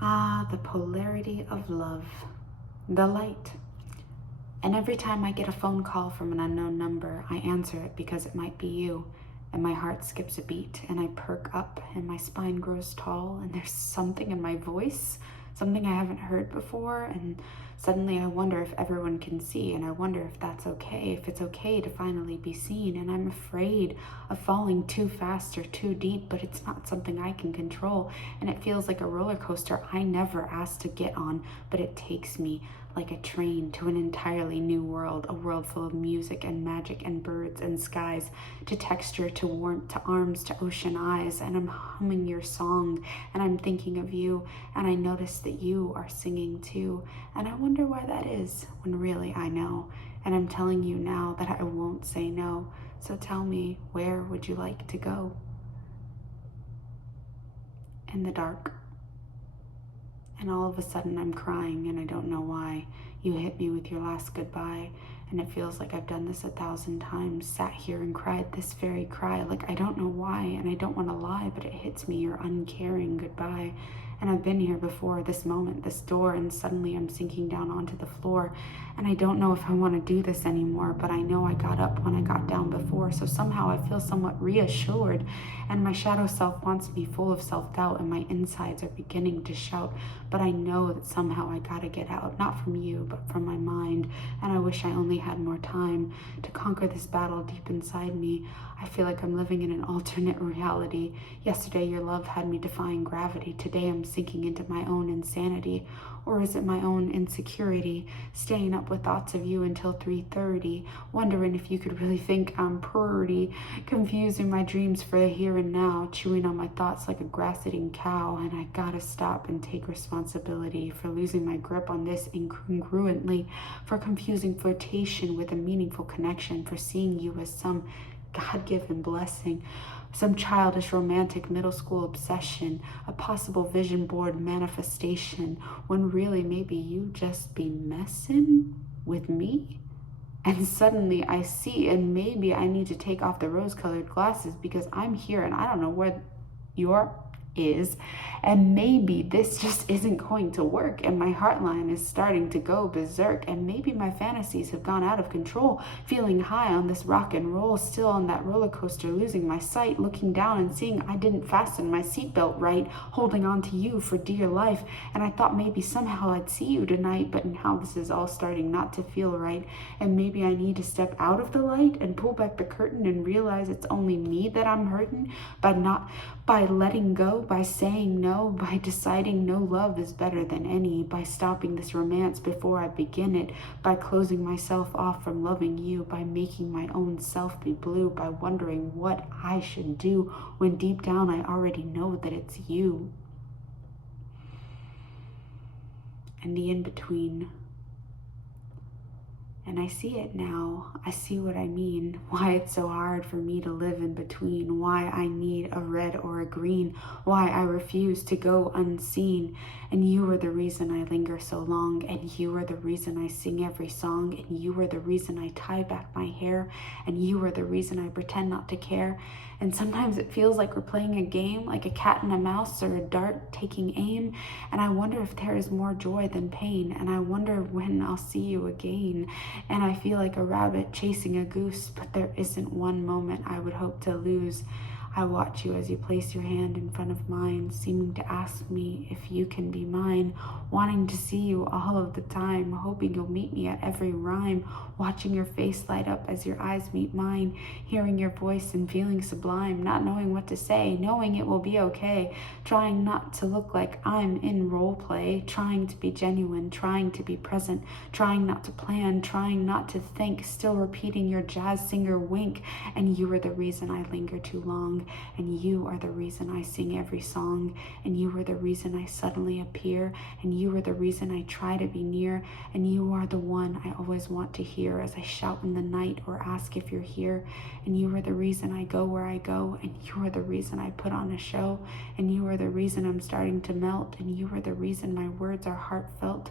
Ah, the polarity of love, the light. And every time I get a phone call from an unknown number, I answer it because it might be you. And my heart skips a beat, and I perk up, and my spine grows tall, and there's something in my voice, something I haven't heard before, and suddenly I wonder if everyone can see, and I wonder if that's okay, if it's okay to finally be seen. And I'm afraid of falling too fast or too deep, but it's not something I can control, and it feels like a roller coaster I never asked to get on, but it takes me like a train to an entirely new world, a world full of music and magic and birds and skies, to texture, to warmth, to arms, to ocean eyes. And I'm humming your song, and I'm thinking of you, and I notice that you are singing too. And I wonder why that is, when really I know. And I'm telling you now that I won't say no. So tell me, where would you like to go? In the dark. And all of a sudden I'm crying, and I don't know why. You hit me with your last goodbye, and it feels like I've done this 1,000 times, sat here and cried this very cry. Like, I don't know why, and I don't want to lie, but it hits me, your uncaring goodbye. And I've been here before, this moment, this door, and suddenly I'm sinking down onto the floor. And I don't know if I want to do this anymore, but I know I got up when I got down before. So somehow I feel somewhat reassured, and my shadow self wants me full of self-doubt, and my insides are beginning to shout. But I know that somehow I gotta get out, not from you, but from my mind. And I wish I only had more time to conquer this battle deep inside me. I feel like I'm living in an alternate reality. Yesterday your love had me defying gravity. Today I'm sinking into my own insanity. Or is it my own insecurity? Staying up with thoughts of you until 3:30, wondering if you could really think I'm pretty, confusing my dreams for the here and now, chewing on my thoughts like a grass-eating cow. And I gotta stop and take responsibility for losing my grip on this incongruently, for confusing flirtation with a meaningful connection, for seeing you as some God-given blessing, some childish romantic middle school obsession, a possible vision board manifestation, when really maybe you just be messing with me. And suddenly I see, and maybe I need to take off the rose-colored glasses, because I'm here and I don't know where you're is, and maybe this just isn't going to work, and my heartline is starting to go berserk, and maybe my fantasies have gone out of control, feeling high on this rock and roll, still on that roller coaster, losing my sight, looking down and seeing I didn't fasten my seatbelt right, holding on to you for dear life. And I thought maybe somehow I'd see you tonight, but now this is all starting not to feel right, and maybe I need to step out of the light and pull back the curtain and realize it's only me that I'm hurting, by letting go, by saying no, by deciding no love is better than any, by stopping this romance before I begin it, by closing myself off from loving you, by making my own self be blue, by wondering what I should do when deep down I already know that it's you. And the in-between. And I see it now. I see what I mean. Why it's so hard for me to live in between. Why I need a red or a green. Why I refuse to go unseen. And you are the reason I linger so long. And you are the reason I sing every song. And you are the reason I tie back my hair. And you are the reason I pretend not to care. And sometimes it feels like we're playing a game, like a cat and a mouse or a dart taking aim. And I wonder if there is more joy than pain. And I wonder when I'll see you again. And I feel like a rabbit chasing a goose, but there isn't one moment I would hope to lose. I watch you as you place your hand in front of mine, seeming to ask me if you can be mine, wanting to see you all of the time, hoping you'll meet me at every rhyme, watching your face light up as your eyes meet mine, hearing your voice and feeling sublime, not knowing what to say, knowing it will be okay, trying not to look like I'm in role play, trying to be genuine, trying to be present, trying not to plan, trying not to think, still repeating your jazz singer wink. And you are the reason I linger too long. And you are the reason I sing every song. And you are the reason I suddenly appear. And you are the reason I try to be near. And you are the one I always want to hear as I shout in the night or ask if you're here. And you are the reason I go where I go. And you are the reason I put on a show. And you are the reason I'm starting to melt. And you are the reason my words are heartfelt.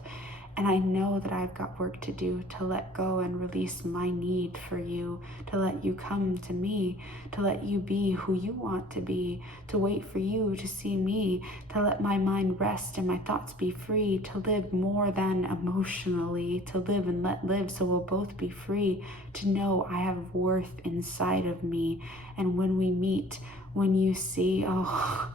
And I know that I've got work to do to let go and release my need for you, to let you come to me, to let you be who you want to be, to wait for you to see me, to let my mind rest and my thoughts be free, to live more than emotionally, to live and let live so we'll both be free, to know I have worth inside of me. And when we meet, when you see, oh,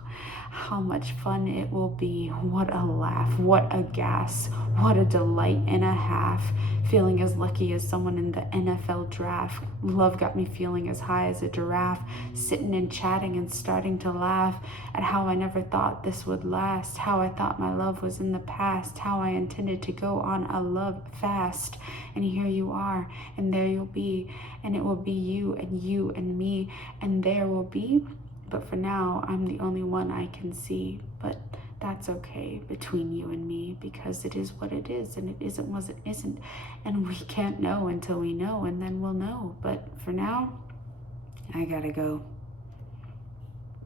how much fun it will be. What a laugh, what a gas, what a delight and a half. Feeling as lucky as someone in the NFL draft. Love got me feeling as high as a giraffe, sitting and chatting and starting to laugh at how I never thought this would last, how I thought my love was in the past, how I intended to go on a love fast. And here you are, and there you'll be, and it will be you and me, and there will be. But for now, I'm the only one I can see. But that's okay between you and me, because it is what it is, and it isn't what it isn't. And we can't know until we know, and then we'll know. But for now, I gotta go.